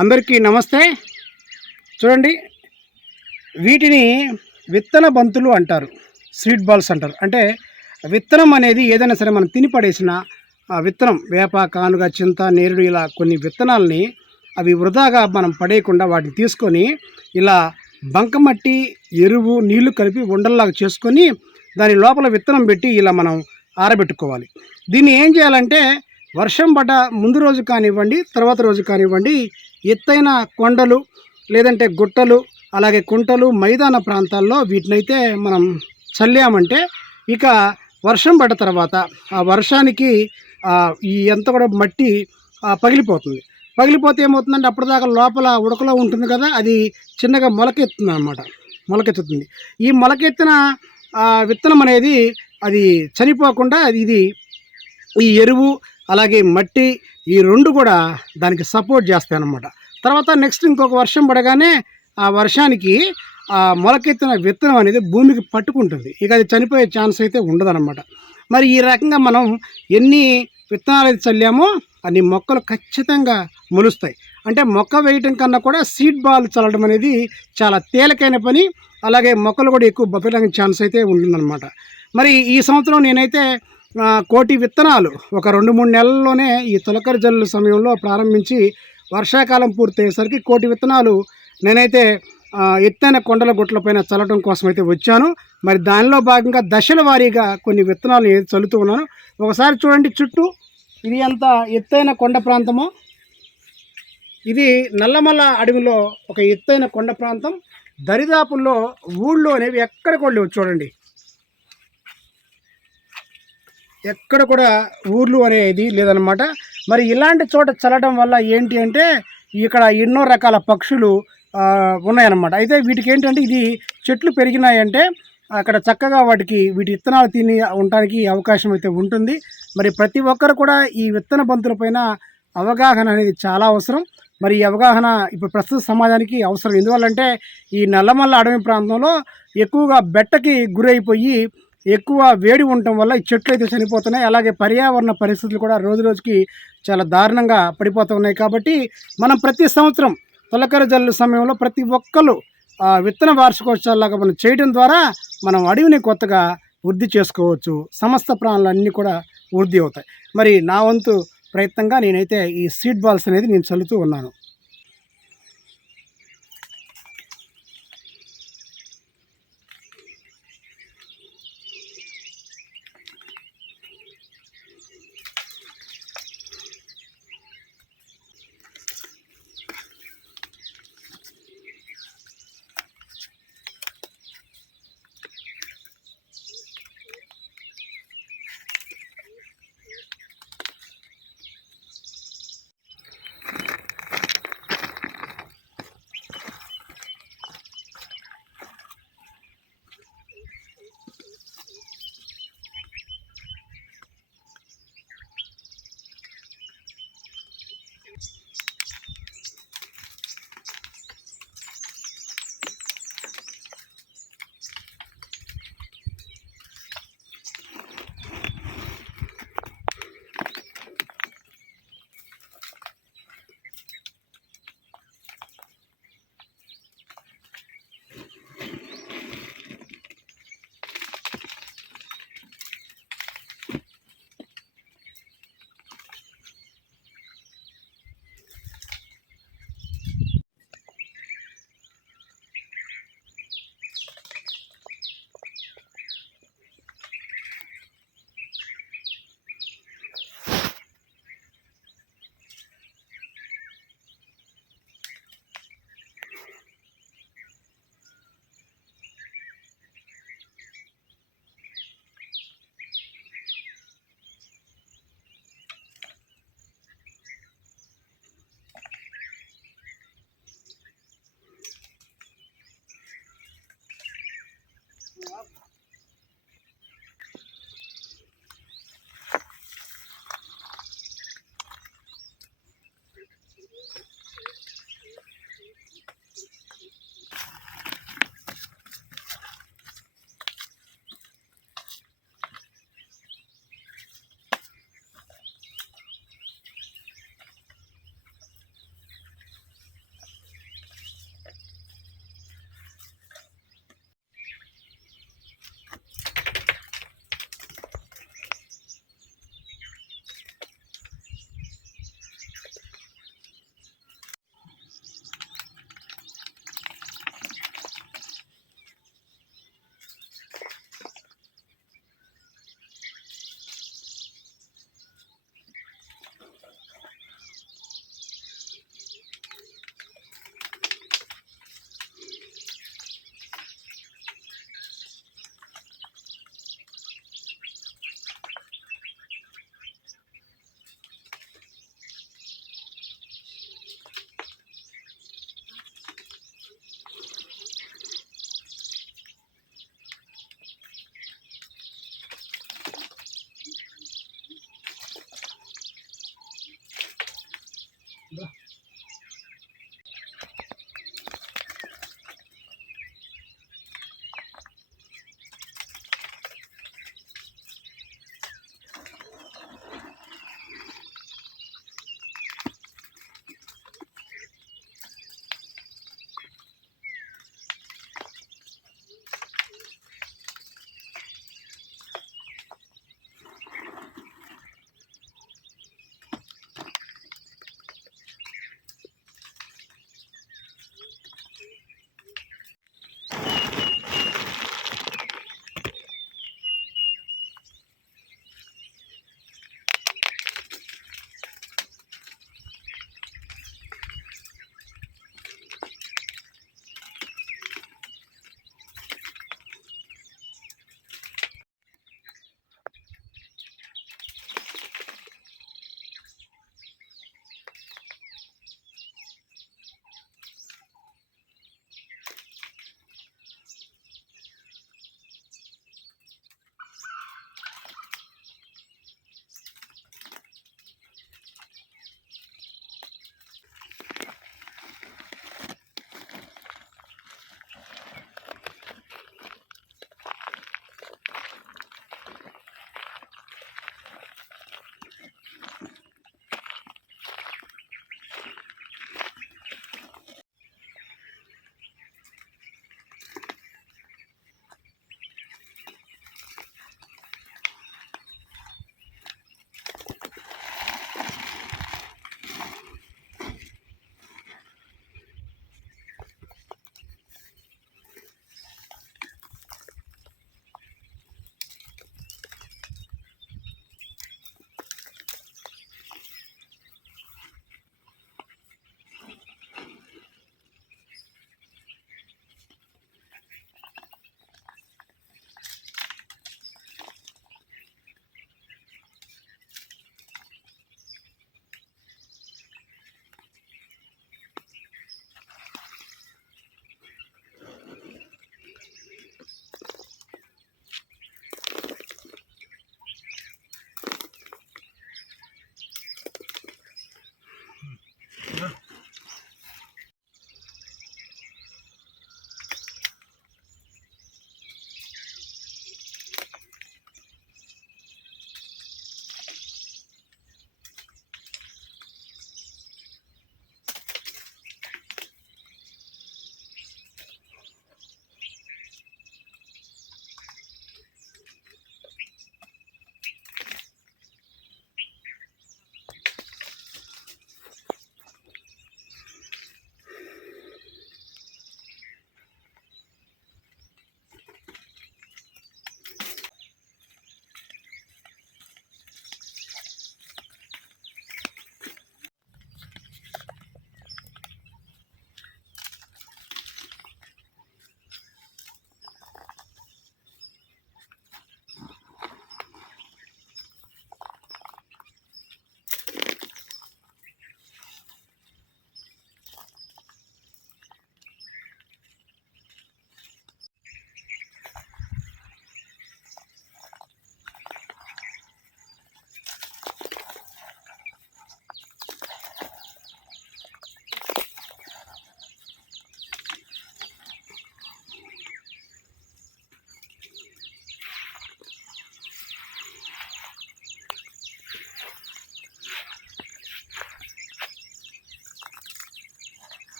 అందరికీ నమస్తే. చూడండి, వీటిని విత్తన బంతులు అంటారు, సీడ్ బాల్స్ అంటారు. అంటే విత్తనం అనేది ఏదైనా సరే మనం తిని పడేసిన విత్తనం, వేప, కానుగ, చింత, నేరుడు, ఇలా కొన్ని విత్తనాలని అవి వృధాగా మనం పడేయకుండా వాటిని తీసుకొని ఇలా బంకమట్టి, ఎరువు, నీళ్లు కలిపి ఉండల్లాగా చేసుకొని దాని లోపల విత్తనం పెట్టి ఇలా మనం ఆరబెట్టుకోవాలి. దీన్ని ఏం చేయాలంటే వర్షం పడ్డ ముందు రోజు కానివ్వండి, తర్వాత రోజు కానివ్వండి, ఎత్తైన కొండలు లేదంటే గుట్టలు, అలాగే కుంటలు, మైదాన ప్రాంతాల్లో వీటినైతే మనం చల్లామంటే ఇక వర్షం పడ్డ తర్వాత ఆ వర్షానికి ఈ ఎంత కూడా మట్టి పగిలిపోతుంది. పగిలిపోతే ఏమవుతుందంటే అప్పటిదాకా లోపల ఉడకలో ఉంటుంది కదా, అది చిన్నగా మొలకెత్తుంది అన్నమాట. మొలకెత్తుతుంది. ఈ మొలకెత్తిన విత్తనం అనేది అది చనిపోకుండా ఇది ఈ ఎరువు అలాగే మట్టి ఈ రెండు కూడా దానికి సపోర్ట్ చేస్తాయి అన్నమాట. తర్వాత నెక్స్ట్ ఇంకొక వర్షం పడగానే ఆ వర్షానికి ఆ మొలకెత్తిన విత్తనం అనేది భూమికి పట్టుకుంటుంది. ఇక అది చనిపోయే ఛాన్స్ అయితే ఉండదన్నమాట. మరి ఈ రకంగా మనం ఎన్ని విత్తనాలు అయితే చల్లామో అన్ని మొక్కలు ఖచ్చితంగా మొలుస్తాయి. అంటే మొక్క వేయటం కన్నా కూడా సీడ్ బాల్ చల్లడం అనేది చాలా తేలికైన పని. అలాగే మొక్కలు కూడా ఎక్కువ బతకడానికి ఛాన్స్ అయితే ఉంటుందన్నమాట. మరి ఈ సంవత్సరం నేనైతే 1,000,000 విత్తనాలు ఒక 2-3 నెలల్లోనే ఈ తొలకరి జల్లు సమయంలో ప్రారంభించి వర్షాకాలం పూర్తయ్యేసరికి 1,000,000 విత్తనాలు నేనైతే ఎత్తైన కొండల గుట్లపైన చల్లడం కోసం అయితే వచ్చాను. మరి దానిలో భాగంగా దశల వారీగా కొన్ని విత్తనాలు చల్లుతూ ఉన్నాను. ఒకసారి చూడండి, చుట్టూ ఇది ఎంత ఎత్తైన కొండ ప్రాంతమో. ఇది నల్లమల్ల అడవిలో ఒక ఎత్తైన కొండ ప్రాంతం. దరిదాపుల్లో ఊళ్ళో అనేవి ఎక్కడ కూడా లేవు. చూడండి, ఎక్కడ కూడా ఊర్లు అనేది లేదనమాట. మరి ఇలాంటి చోట చల్లడం వల్ల ఏంటి అంటే ఇక్కడ ఎన్నో రకాల పక్షులు ఉన్నాయన్నమాట. అయితే వీటికి ఏంటంటే ఇది చెట్లు పెరిగినాయంటే అక్కడ చక్కగా వీటి విత్తనాలు తిని ఉండడానికి అవకాశం అయితే ఉంటుంది. మరి ప్రతి ఒక్కరు కూడా ఈ విత్తన బంతులపైన అవగాహన అనేది చాలా అవసరం. మరి ఈ అవగాహన ఇప్పుడు ప్రస్తుత సమాజానికి అవసరం. ఎందువల్లంటే ఈ నల్లమల్ల అడవి ప్రాంతంలో ఎక్కువగా బెట్టకి గురైపోయి ఎక్కువ వేడి ఉండటం వల్ల ఈ చెట్లు అయితే చనిపోతున్నాయి. అలాగే పర్యావరణ పరిస్థితులు కూడా రోజు రోజుకి చాలా దారుణంగా పడిపోతూ ఉన్నాయి. కాబట్టి మనం ప్రతి సంవత్సరం తొలకరి జల్లు సమయంలో ప్రతి ఒక్కరు విత్తన వార్షికోత్సవాలాగా మనం చేయడం ద్వారా మనం అడవిని కొత్తగా వృద్ధి చేసుకోవచ్చు. సమస్త ప్రాణులన్నీ కూడా వృద్ధి అవుతాయి. మరి నా వంతు ప్రయత్నంగా నేనైతే ఈ సీడ్ బాల్స్ అనేది నేను చల్లుతూ ఉన్నాను. దా.